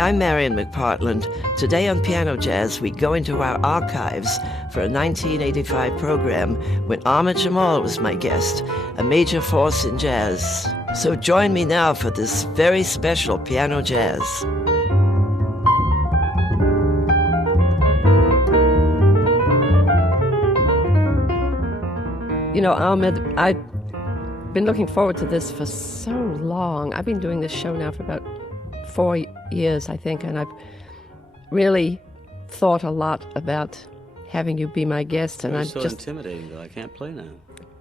I'm Marian McPartland. Today on Piano Jazz, we go into our archives for a 1985 program when Ahmad Jamal was my guest, a major force in jazz. So join me now for this very special Piano Jazz. You know, Ahmad, I've been looking forward to this for so long. I've been doing this show now for about 4 years, I think, and I've really thought a lot about having you be my guest. And You're I'm so just intimidating, though. I can't play now.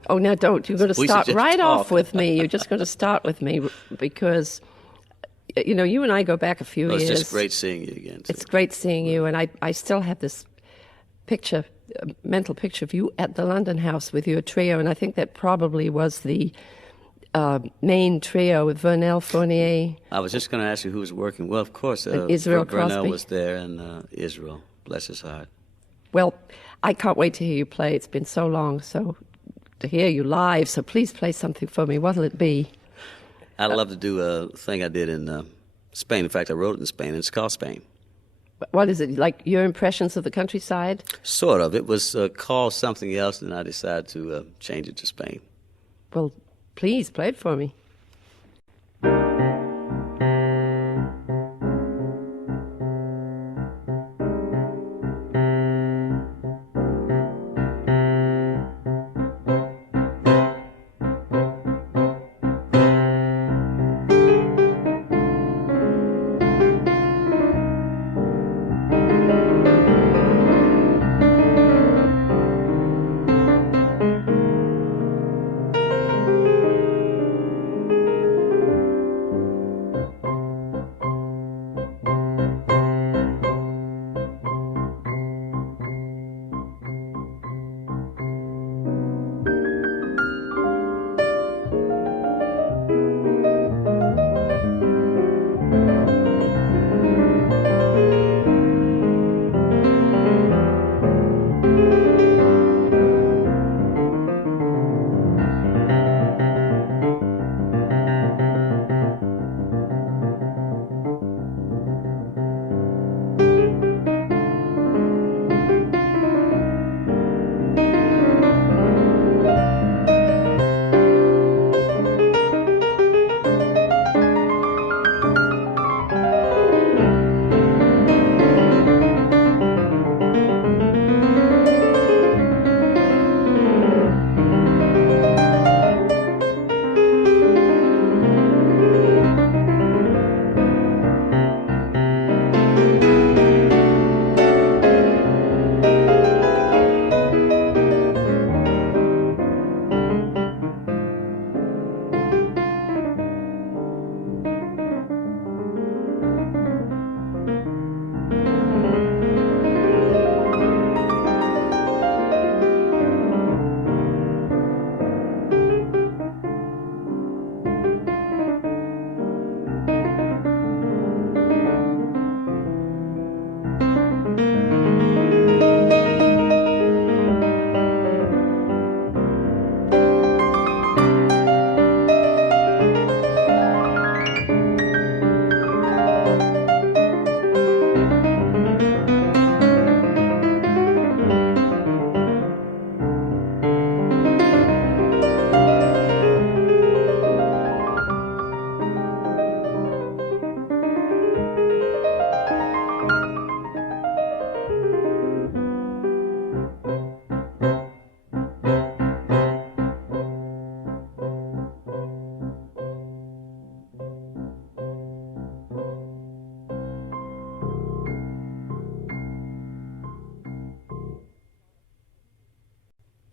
Oh, now don't. You're going to start right talk. off with me. You're just going to start with me because, you know, you and I go back a few years. It's just great seeing you again, too. It's great seeing you, and I still have this picture, mental picture of you at the London House with your trio, and I think that probably was the main trio with Vernel Fournier. I was just going to ask you who was working. Well, of course, Israel Vernel Crosby was there, and Israel, bless his heart. Well, I can't wait to hear you play. It's been so long, so to hear you live, so please play something for me. What'll it be? I'd love to do a thing I did in Spain. In fact, I wrote it in Spain, and it's called Spain. What is it, like your impressions of the countryside? Sort of. It was called something else, and I decided to change it to Spain. Well, please play it for me.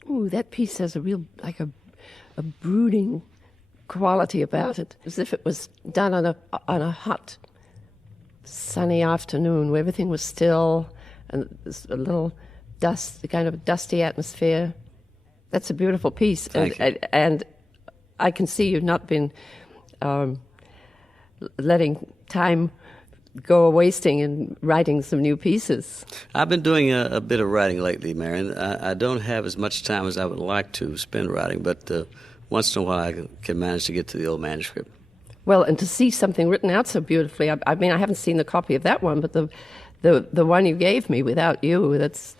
Ooh, that piece has a real, like a brooding quality about it, as if it was done on a hot, sunny afternoon where everything was still and there's a little dust, kind of a dusty atmosphere. That's a beautiful piece. And I can see you've not been letting time go wasting in writing some new pieces. I've been doing a bit of writing lately, Marian. I don't have as much time as I would like to spend writing, but once in a while I can manage to get to the old manuscript. Well, and to see something written out so beautifully. I mean, I haven't seen the copy of that one, but the one you gave me, Without You, that's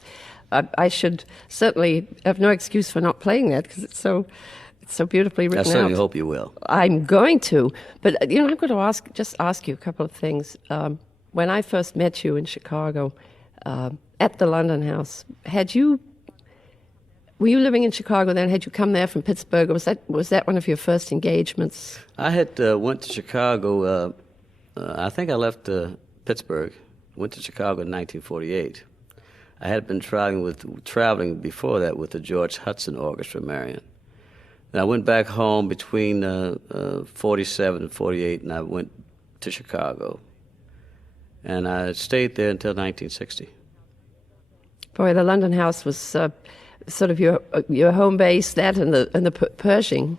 I should certainly have no excuse for not playing that because it's so beautifully written I certainly out. hope you will. I'm going to, but I'm going to ask you a couple of things. When I first met you in Chicago, at the London House, were you living in Chicago then? Had you come there from Pittsburgh, or was that one of your first engagements? I had went to Chicago. I think I left Pittsburgh. Went to Chicago in 1948. I had been traveling before that with the George Hudson Orchestra, Marian. And I went back home between 47 and 48, and I went to Chicago. And I stayed there until 1960. Boy, the London House was sort of your home base. That and the Pershing.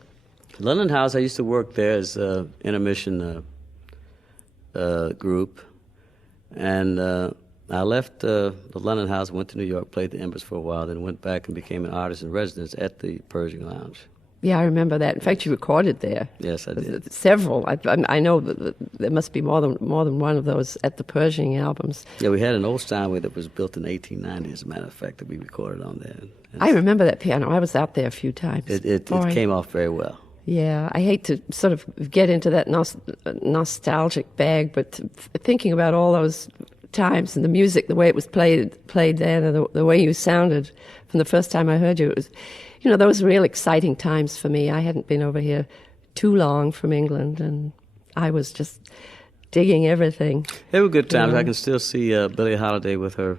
London House. I used to work there as intermission group, and I left the London House, went to New York, played the Embers for a while, then went back and became an artist in residence at the Pershing Lounge. Yeah, I remember that. In fact, you recorded there. Yes, I did. Several. I know that there must be more than one of those at the Pershing albums. Yeah, we had an old Steinway that was built in 1890, as a matter of fact, that we recorded on there. And I remember that piano. I was out there a few times. It came off very well. Yeah, I hate to sort of get into that nostalgic bag, but thinking about all those times and the music, the way it was played then, and the way you sounded from the first time I heard you, it was, those were real exciting times for me. I hadn't been over here too long from England, and I was just digging everything. They were good times. I can still see Billie Holiday with her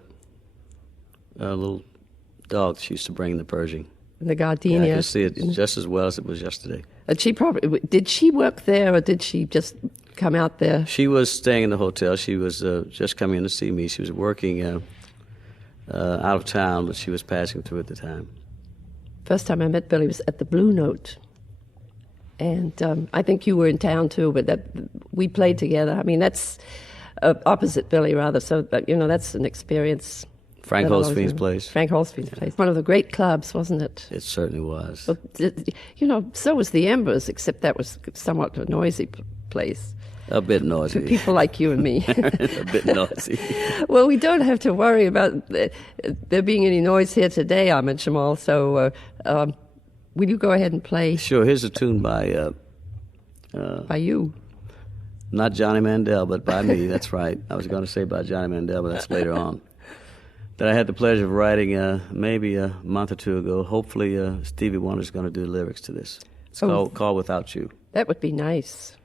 little dog she used to bring in the Pershing. The gardenia. Yeah, I can see it just as well as it was yesterday. And did she work there, or did she just come out there? She was staying in the hotel. She was just coming in to see me. She was working out of town, but she was passing through at the time. First time I met Billy was at the Blue Note, and I think you were in town too. But we played together. I mean, that's opposite Billy rather. So that's an experience. Frank Holstein's place. Frank Holstein's place. One of the great clubs, wasn't it? It certainly was. Well, so was the Embers, except that was somewhat a noisy place. A bit noisy. For people like you and me. A bit noisy. Well, we don't have to worry about there being any noise here today, Ahmad, Jamal. So will you go ahead and play? Sure. Here's a tune by you. Not Johnny Mandel, but by me. That's right. I was going to say by Johnny Mandel, but that's later on. That I had the pleasure of writing maybe a month or two ago. Hopefully Stevie Wonder's going to do the lyrics to this. It's called Without You. That would be nice.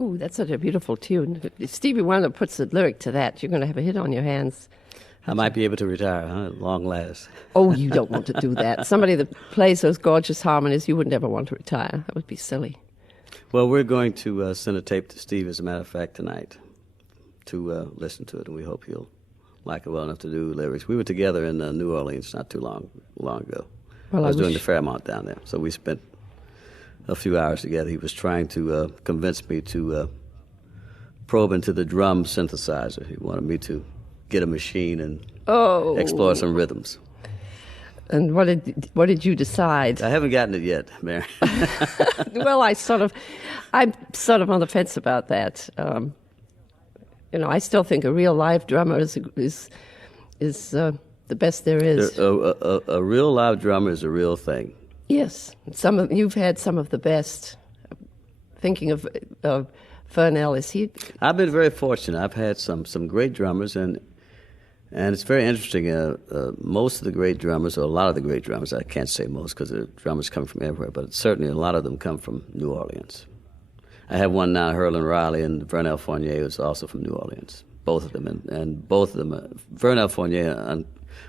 Ooh, that's such a beautiful tune. If Stevie Wonder puts a lyric to that, you're going to have a hit on your hands. I might be able to retire, huh, at long last. Oh, you don't want to do that. Somebody that plays those gorgeous harmonies, you wouldn't ever want to retire. That would be silly. Well, we're going to send a tape to Steve, as a matter of fact, tonight to listen to it, and we hope he'll like it well enough to do lyrics. We were together in New Orleans not too long ago. Well, I was doing the Fairmont down there, so we spent a few hours together. He was trying to convince me to probe into the drum synthesizer. He wanted me to get a machine and explore some rhythms. And what did you decide? I haven't gotten it yet, Marian. Well, I'm sort of on the fence about that. I still think a real live drummer is the best there is. A real live drummer is a real thing. Yes, you've had some of the best. Thinking of Fernell, is he? I've been very fortunate. I've had some great drummers, and it's very interesting. Most of the great drummers, or a lot of the great drummers, I can't say most because the drummers come from everywhere, but certainly a lot of them come from New Orleans. I have one now, Herlin Riley, and Vernell Fournier, who's also from New Orleans. Both of them, and both of them. Vernell Fournier,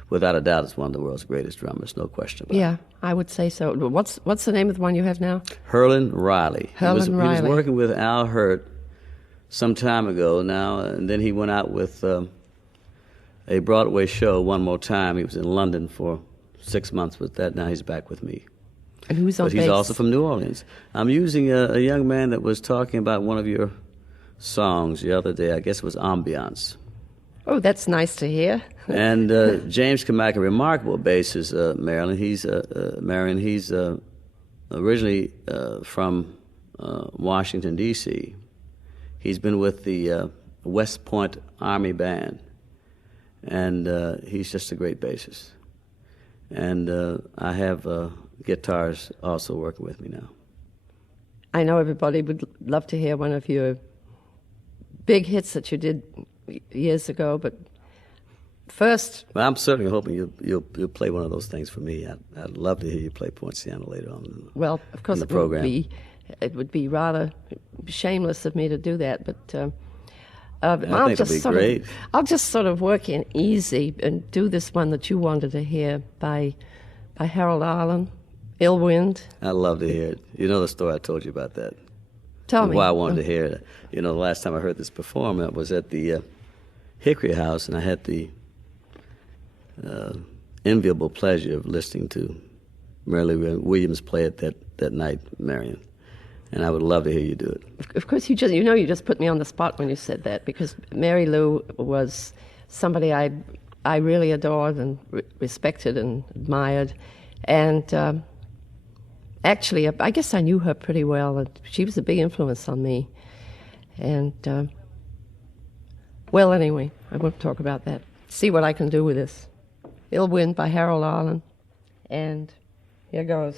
without a doubt, is one of the world's greatest drummers, no question about it. Yeah, I would say so. What's the name of the one you have now? Herlin Riley. Herlin Riley. He was working with Al Hurt some time ago now, and then he went out with a Broadway show one more time. He was in London for 6 months with that. Now he's back with me. And who's on bass? But he's also from New Orleans. I'm using a young man that was talking about one of your songs the other day. I guess it was Ambiance. Oh, that's nice to hear. And James Kamak, a remarkable bassist, Marian. He's originally from Washington, D.C. He's been with the West Point Army Band, and he's just a great bassist. And I have guitars also working with me now. I know everybody would love to hear one of your big hits that you did years ago, but first... Well, I'm certainly hoping you'll play one of those things for me. I'd love to hear you play Poinciana later on. Well, of course, it would be rather shameless of me to do that, but I think it'll be great. I'll just sort of work in easy and do this one that you wanted to hear by Harold Arlen, Ill Wind. I'd love to hear it. You know the story I told you about that. Tell me. Why I wanted to hear it. You know, the last time I heard this perform, I was at the Hickory House, and I had the enviable pleasure of listening to Mary Lou Williams play it that night, Marian. And I would love to hear you do it. Of course, you just put me on the spot when you said that, because Mary Lou was somebody I really adored and respected and admired. And actually, I guess I knew her pretty well, and she was a big influence on me. And, well, anyway, I won't talk about that. See what I can do with this. Ill Wind by Harold Arlen. And here goes.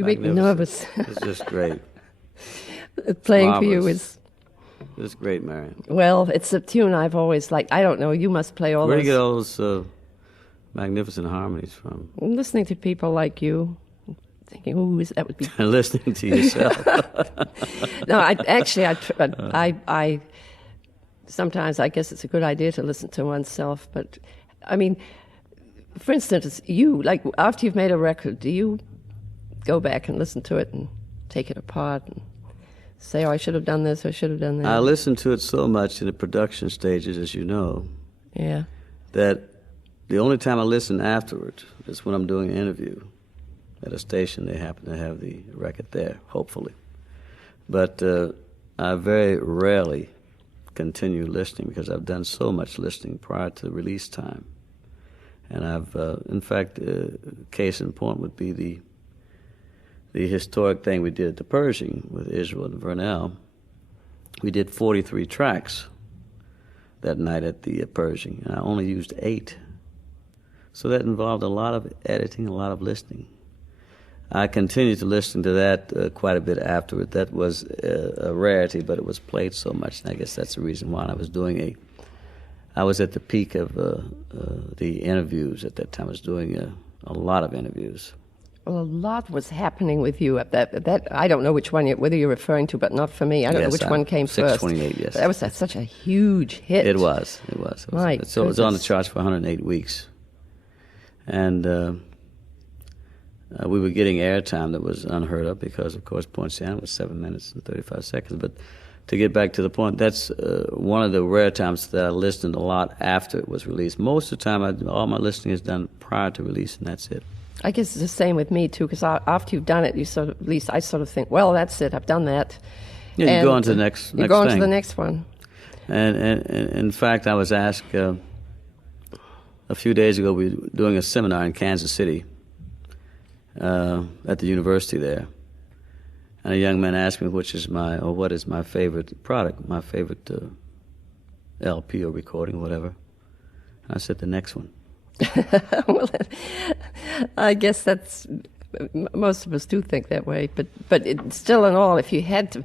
You make me magnificent. nervous. It's just great. Playing for you Marvelous. is, It's great, Marian. well, it's a tune I've always liked. I don't know, you must play all Where do those. you get all those magnificent harmonies from? I'm listening to people like you, thinking, "Ooh, that would be." Listening to yourself. No, I sometimes I guess it's a good idea to listen to oneself, but I mean, for instance, you like after you've made a record, do you go back and listen to it and take it apart and say, "Oh, I should have done this, I should have done that"? I listen to it so much in the production stages, as you know, Yeah. that the only time I listen afterwards is when I'm doing an interview at a station. They happen to have the record there, hopefully. But I very rarely continue listening because I've done so much listening prior to release time. And I've, in fact, case in point would be the historic thing we did at the Pershing with Israel and Vernell. We did 43 tracks that night at the Pershing, and I only used 8. So that involved a lot of editing, a lot of listening. I continued to listen to that quite a bit afterward. That was a rarity, but it was played so much, and I guess that's the reason why. I was at the peak of the interviews at that time. I was doing a lot of interviews. Well, a lot was happening with you at that. I don't know which one, whether you're referring to, but not for me. I don't know which one came first. 628, yes. That was such a huge hit. It was. My So it was on the goodness. charts for 108 weeks. And we were getting airtime that was unheard of because, of course, Poinciana was 7 minutes and 35 seconds. But to get back to the point, that's one of the rare times that I listened a lot after it was released. Most of the time, all my listening is done prior to release, and that's it. I guess it's the same with me too, because after you've done it, you sort of, at least I sort of think, well, that's it, I've done that. Yeah, you And go on to the next You go on to thing. the next one. And in fact, I was asked a few days ago, we were doing a seminar in Kansas City at the university there. And a young man asked me what is my favorite product, my favorite LP or recording, whatever. And I said, the next one. Well, I guess that's most of us do think that way. But still, in all, if you had to,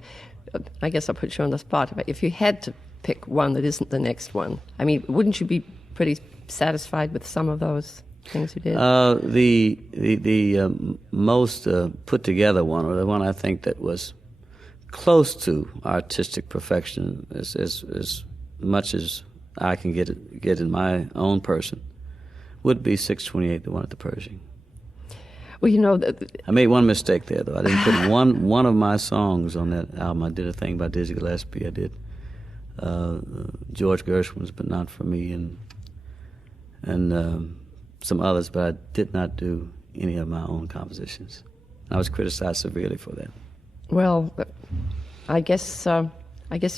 I guess I'll put you on the spot. But if you had to pick one that isn't the next one, I mean, wouldn't you be pretty satisfied with some of those things you did? The most put together one, or the one I think that was close to artistic perfection, as much as I can get in my own person, would be 628, the one at the Pershing. Well, you know, I made one mistake there, though. I didn't put one of my songs on that album. I did a thing by Dizzy Gillespie. I did George Gershwin's, but not for me, and some others, but I did not do any of my own compositions. I was criticized severely for that. well, I guess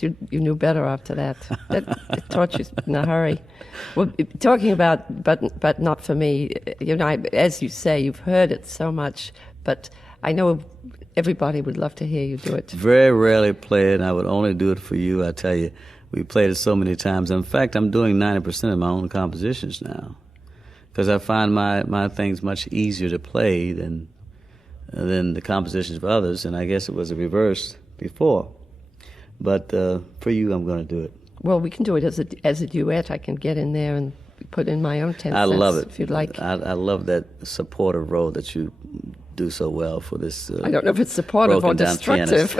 you knew better after that. It taught you in a hurry. Well, talking about, but not for me. You know, as you say, you've heard it so much, but I know everybody would love to hear you do it. Very rarely play it, and I would only do it for you. I tell you, we played it so many times. In fact, I'm doing 90% of my own compositions now, because I find my things much easier to play than the compositions of others, and I guess it was the reverse before. But for you, I'm going to do it. Well, we can do it as a duet. I can get in there and put in my own 10 I cents love it. if you'd like. I love that supportive role that you do so well for this. I don't know if it's supportive or broken down destructive.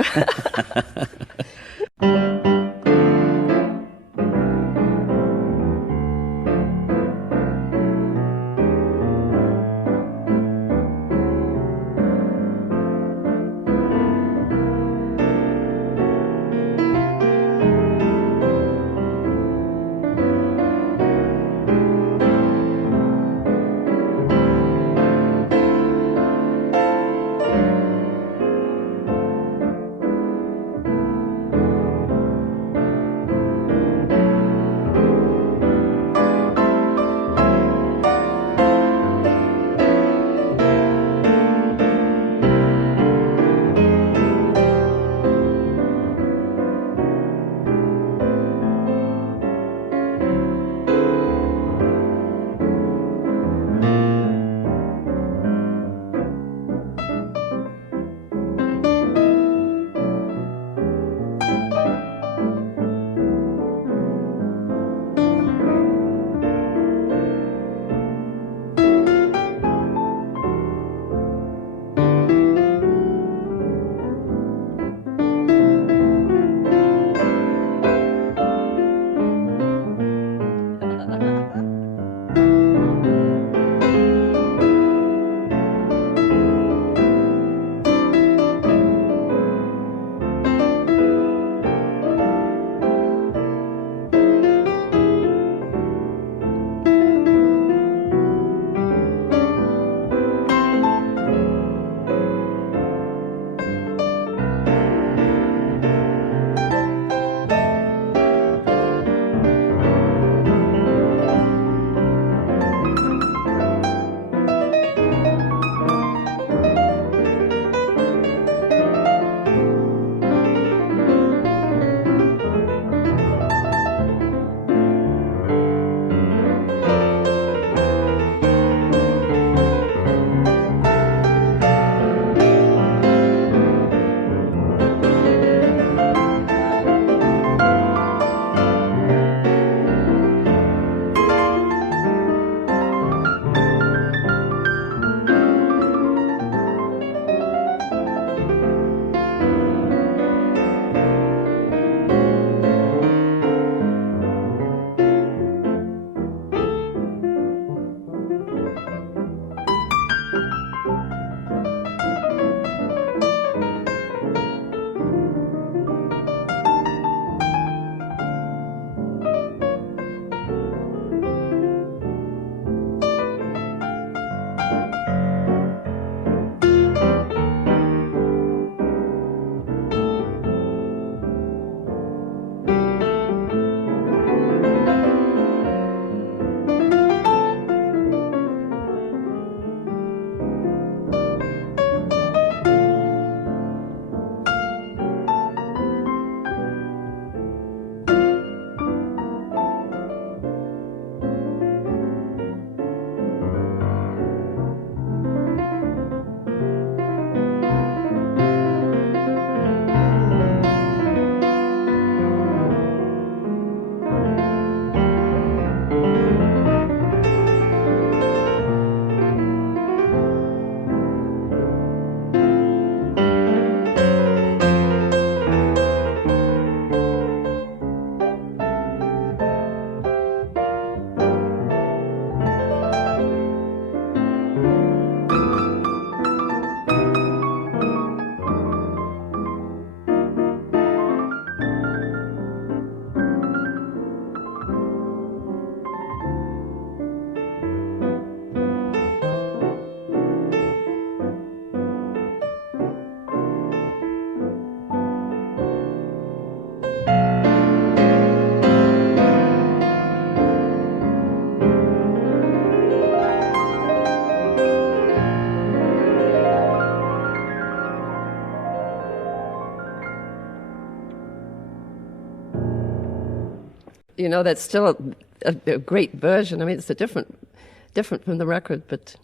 You know, that's still a great version. I mean, it's different from the record, but...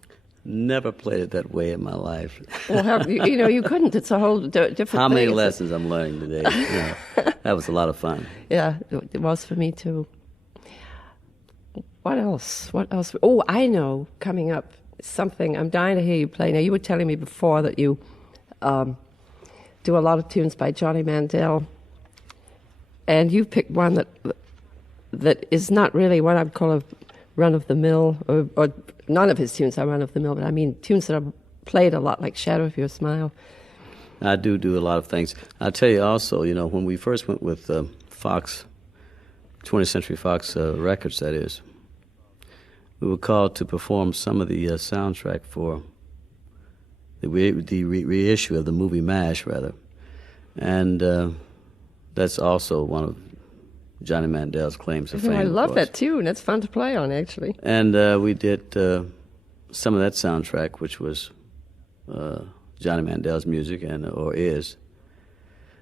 Never played it that way in my life. Well, you know, you couldn't. It's a whole different How many thing. lessons I'm learning today. Yeah, that was a lot of fun. Yeah, it was for me too. What else? What else? Oh, I know, coming up, something I'm dying to hear you play. Now, you were telling me before that you do a lot of tunes by Johnny Mandel, and you picked one that is not really what I would call a run-of-the-mill, or none of his tunes are run-of-the-mill, but I mean tunes that are played a lot, like Shadow of Your Smile. I do a lot of things. I'll tell you also, you know, when we first went with Fox, 20th Century Fox Records, that is, we were called to perform some of the soundtrack for the reissue of the movie MASH, rather. And that's also one of Johnny Mandel's claims to fame. I love that tune. It's fun to play on, actually. And we did some of that soundtrack, which was Johnny Mandel's music, or is.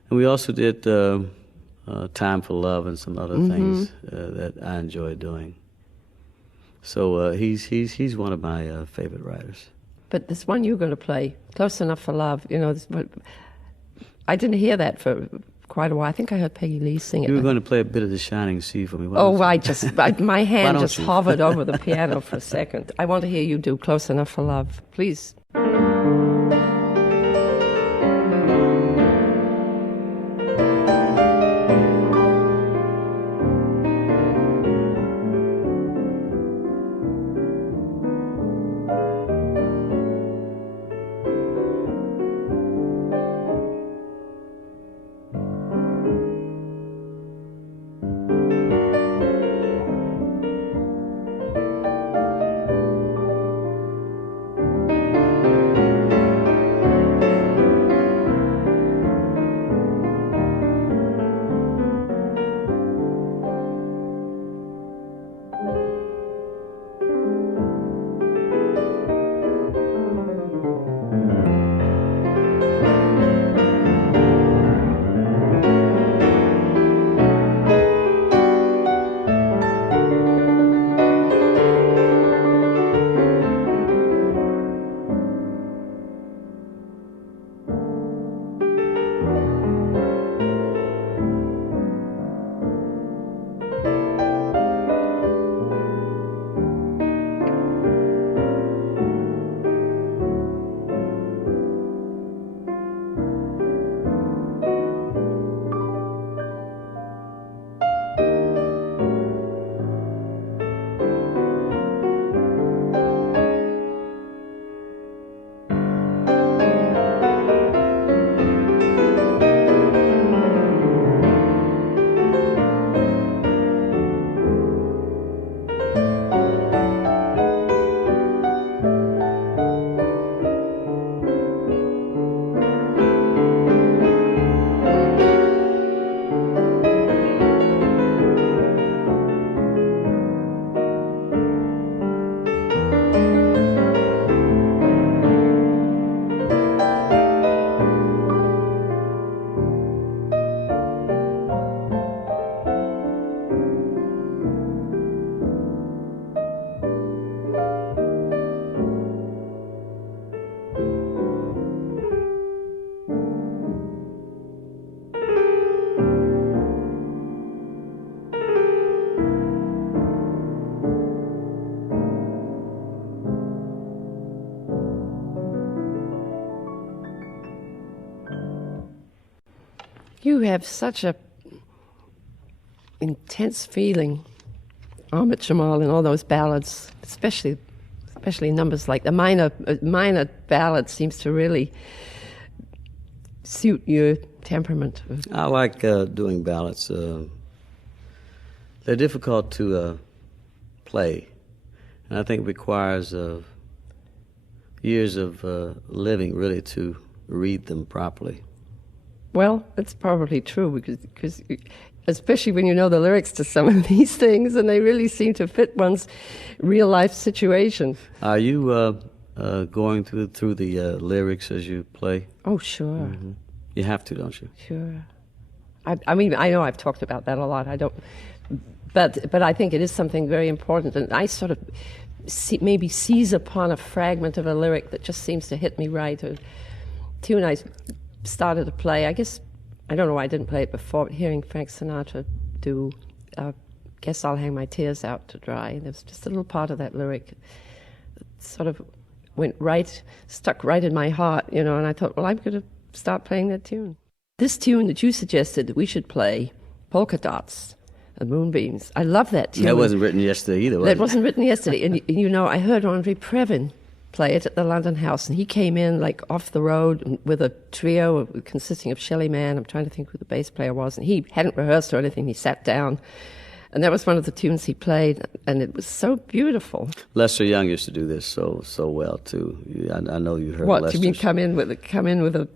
And we also did Time for Love and some other things that I enjoy doing. So he's one of my favorite writers. But this one you're going to play, Close Enough for Love, you know, I didn't hear that for quite a while. I think I heard Peggy Lee sing it. You were going to play a bit of The Shining Sea for me. My hand just hovered over the piano for a second. I want to hear you do Close Enough for Love. Please. You have such a intense feeling, Ahmad Jamal, in all those ballads, especially numbers like the minor ballad seems to really suit your temperament. I like doing ballads. They're difficult to play, and I think it requires years of living really to read them properly. Well, that's probably true because especially when you know the lyrics to some of these things, and they really seem to fit one's real life situation. Are you going through the lyrics as you play? Oh, sure. Mm-hmm. You have to, don't you? Sure. I mean, I know I've talked about that a lot. I don't, but I think it is something very important, and I sort of maybe seize upon a fragment of a lyric that just seems to hit me right. A tune I started to play. I guess I don't know why I didn't play it before. But hearing Frank Sinatra do "Guess I'll Hang My Tears Out to Dry," there's just a little part of that lyric that sort of stuck right in my heart, and I thought, well, I'm going to start playing that tune. This tune that you suggested that we should play, Polka Dots, the Moonbeams. I love that tune. That wasn't written yesterday either, was it? That wasn't written yesterday. And I heard Andre Previn play it at the London House, and he came in like off the road with a trio consisting of Shelley Mann. I'm trying to think who the bass player was, and he hadn't rehearsed or anything. He sat down, and that was one of the tunes he played, and it was so beautiful. Lester Young used to do this so well too. I know you heard. What Lester's. do you mean? Come in with a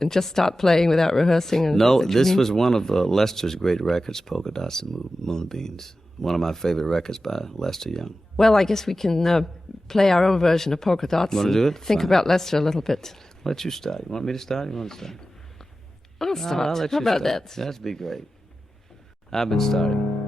and just start playing without rehearsing? No, this was one of Lester's great records, Polka Dots and Moonbeams. One of my favorite records by Lester Young. Well, I guess we can play our own version of Polka Dots. Want to do it? Think about Lester a little bit. I'll let you start. You want me to start? You want to start? I'll start. I'll let How you about start. that? That'd be great. I've been starting.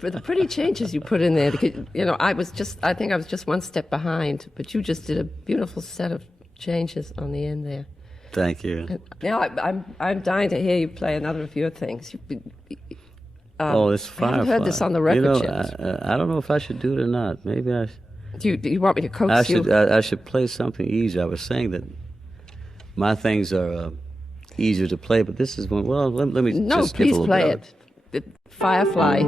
for the pretty changes you put in there. Because, I think I was just one step behind, but you just did a beautiful set of changes on the end there. Thank you. And now I'm dying to hear you play another of your things. It's Firefly. I haven't heard this on the record yet. I don't know if I should do it or not. Maybe I. Do you want me to coax you? I should play something easier. I was saying that my things are easier to play, but this is one. Well, let me just give a little play bit. it. Firefly.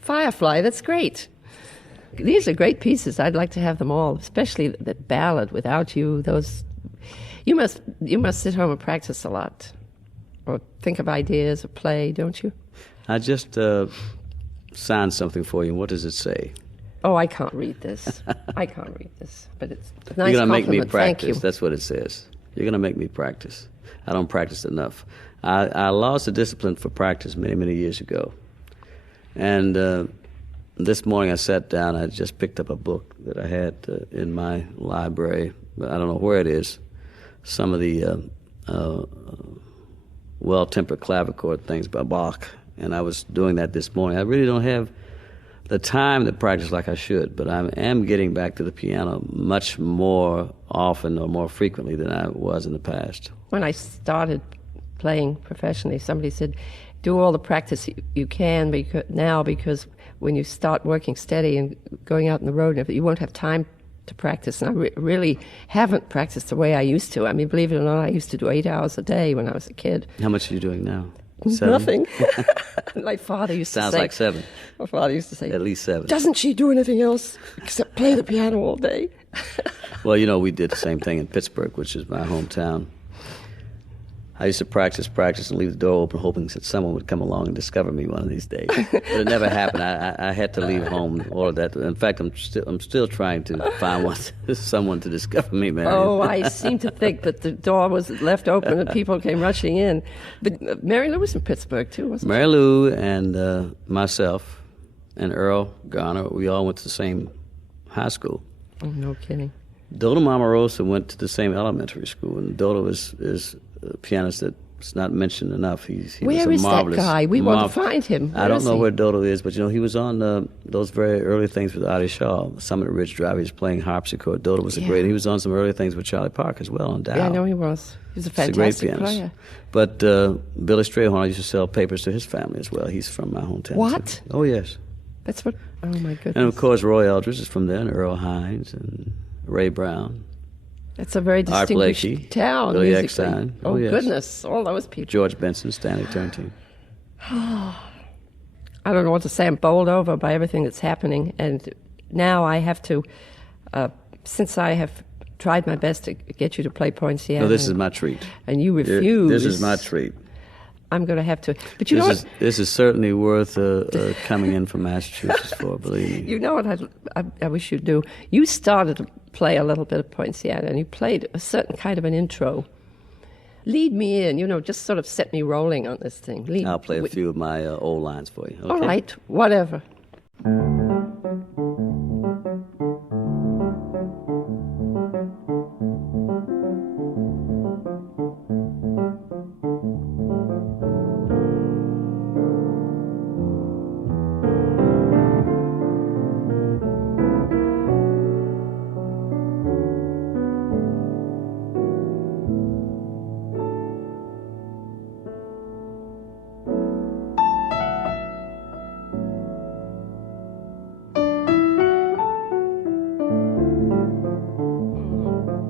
Firefly, that's great. These are great pieces. I'd like to have them all, especially that ballad, Without You. Those, you must sit home and practice a lot, or think of ideas or play, don't you? I just signed something for you. What does it say? Oh, I can't read this. I can't read this, but it's a nice You're going to make me compliment. practice. Thank you. That's what it says. You're going to make me practice. I don't practice enough. I lost the discipline for practice many, many years ago. And this morning I sat down. I just picked up a book that I had in my library. I don't know where it is. Some of the well-tempered clavichord things by Bach. And I was doing that this morning. I really don't have the time to practice like I should, but I am getting back to the piano much more often or more frequently than I was in the past. When I started playing professionally, somebody said, do all the practice you can because when you start working steady and going out on the road, you won't have time to practice. And I really haven't practiced the way I used to. I mean, believe it or not, I used to do 8 hours a day when I was a kid. How much are you doing now? 7? Nothing. My father used to say... Sounds like 7. My father used to say... At least 7. Doesn't she do anything else except play the piano all day? Well, you know, we did the same thing in Pittsburgh, which is my hometown. I used to practice, and leave the door open, hoping that someone would come along and discover me one of these days. But it never happened. I had to leave home. All of that. In fact, I'm still trying to find someone to discover me, Marian. Oh, I seem to think that the door was left open and people came rushing in. But Mary Lou was in Pittsburgh too, wasn't she? Mary Lou and myself and Earl Garner, we all went to the same high school. Oh, no kidding. Dodo Mamarosa went to the same elementary school, and Dodo is a pianist that's not mentioned enough. He was Where a is that marvelous guy? We want to find him. I don't know he? where Dodo is, but he was on those very early things with Artie Shaw, Summit Ridge Drive. He was playing harpsichord. Dodo was a great. He was on some early things with Charlie Parker as well on Dow. Yeah, I know he was. He was a He's a great fantastic pianist. player. But Billy Strayhorn used to sell papers to his family as well. He's from my hometown. What? Too. Oh, yes. That's what. Oh my goodness. And of course, Roy Eldridge is from there, and Earl Hines and Ray Brown. That's a very Art distinguished Blakey, town. Billy musically. Eckstein. Oh, Yes. goodness, all those people. George Benson, Stanley Turrentine. I don't know what to say. I'm bowled over by everything that's happening, and now I have to. Since I have tried my best to get you to play Poinciana, No, this is my treat. and you refuse. This is my treat. I'm going to have to. But you know what? This is certainly worth coming in from Massachusetts for, believe me. You know what I wish you'd do? You started to play a little bit of Poinciana, and you played a certain kind of an intro. Lead me in, just sort of set me rolling on this thing. I'll play a few of my old lines for you. Okay? All right, whatever.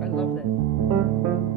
I love that.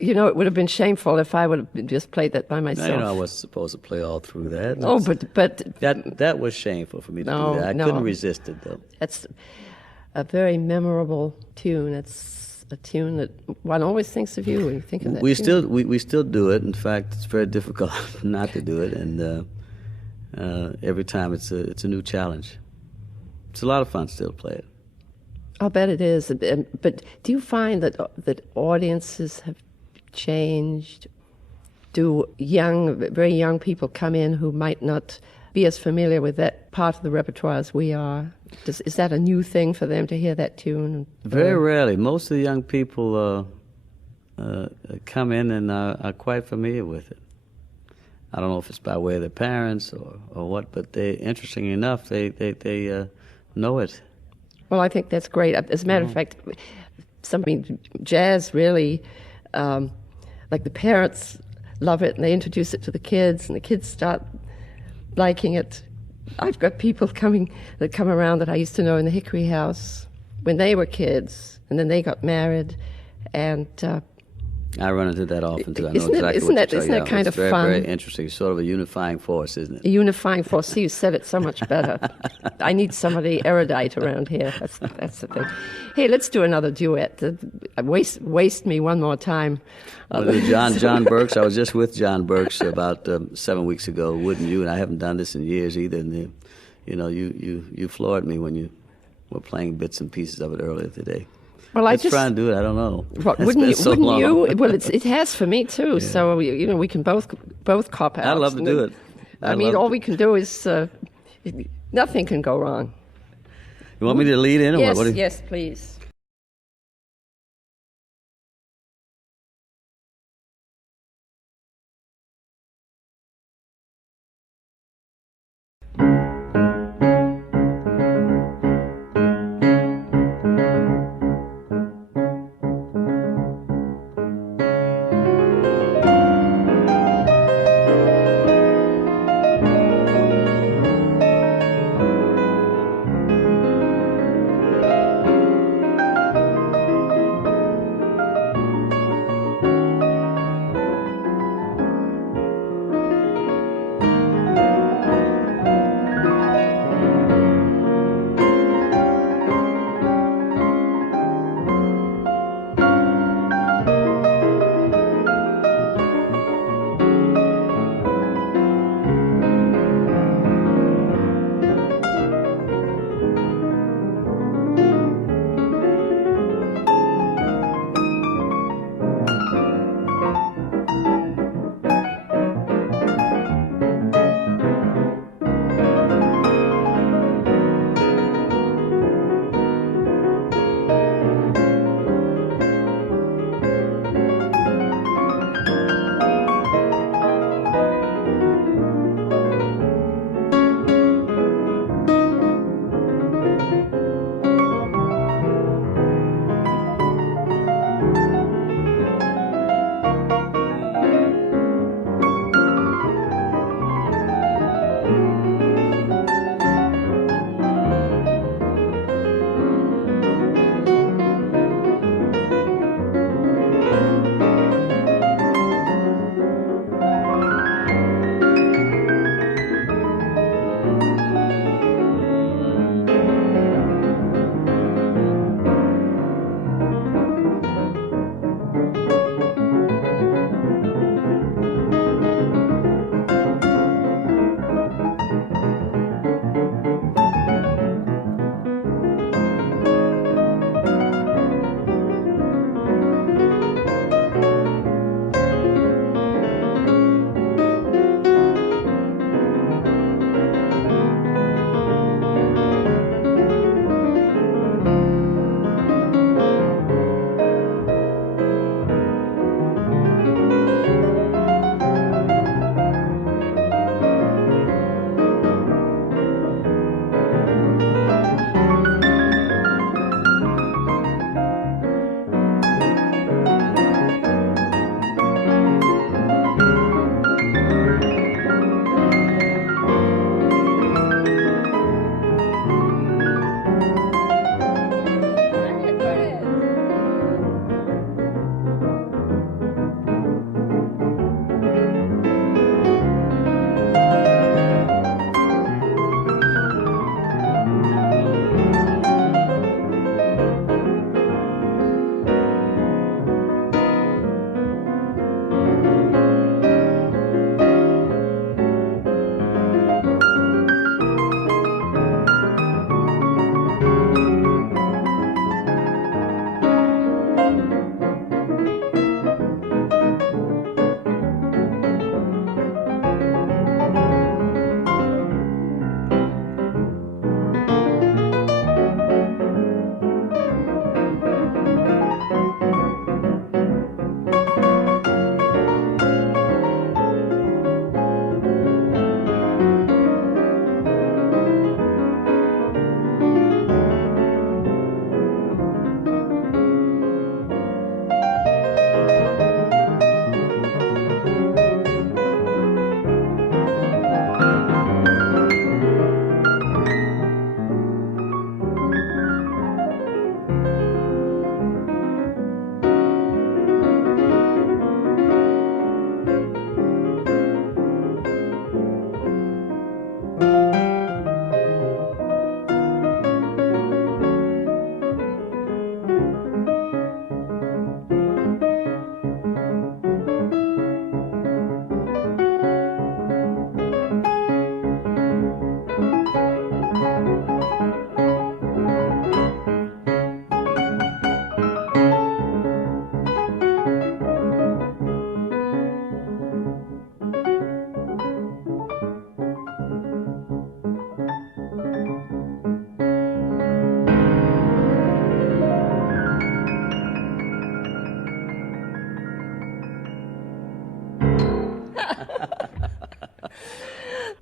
You know, it would have been shameful if I would have just played that by Now, myself. you know, I wasn't supposed to play all through that. Oh, but That was shameful for me to No, do that. I no. couldn't resist it, though. that's a very memorable tune. It's a tune that one always thinks of you when you think of that tune. We still do it. In fact, it's very difficult not to do it, and every time it's a new challenge. It's a lot of fun still to play it. I'll bet it is. But do you find that audiences have changed? Do very young people come in who might not be as familiar with that part of the repertoire as we are? Is that a new thing for them to hear that tune? Very rarely. Most of the young people come in and are quite familiar with it. I don't know if it's by way of their parents or what, but interestingly enough, they know it. Well, I think that's great. As a matter of fact, jazz really, like the parents love it and they introduce it to the kids and the kids start liking it. I've got people that come around that I used to know in the Hickory House when they were kids, and then they got married, and I run into that often too. I know Isn't that kind of very, fun? Very interesting. It's sort of a unifying force, isn't it? A unifying force. See, you said it so much better. I need somebody erudite around here. That's the thing. Hey, let's do another duet. Waste me one more time. John Burks. I was just with John Burks about 7 weeks ago. Wouldn't you? And I haven't done this in years either. And you floored me when you were playing bits and pieces of it earlier today. Well, Let's try and do it. I don't know. Well, wouldn't you? Well, it has for me too. Yeah. So we can both cop out. I'd love to do it. All we can do is nothing can go wrong. You want me to lead in? Yes, or what? Yes, please.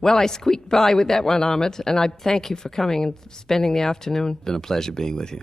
Well, I squeaked by with that one, Ahmad, and I thank you for coming and spending the afternoon. It's been a pleasure being with you.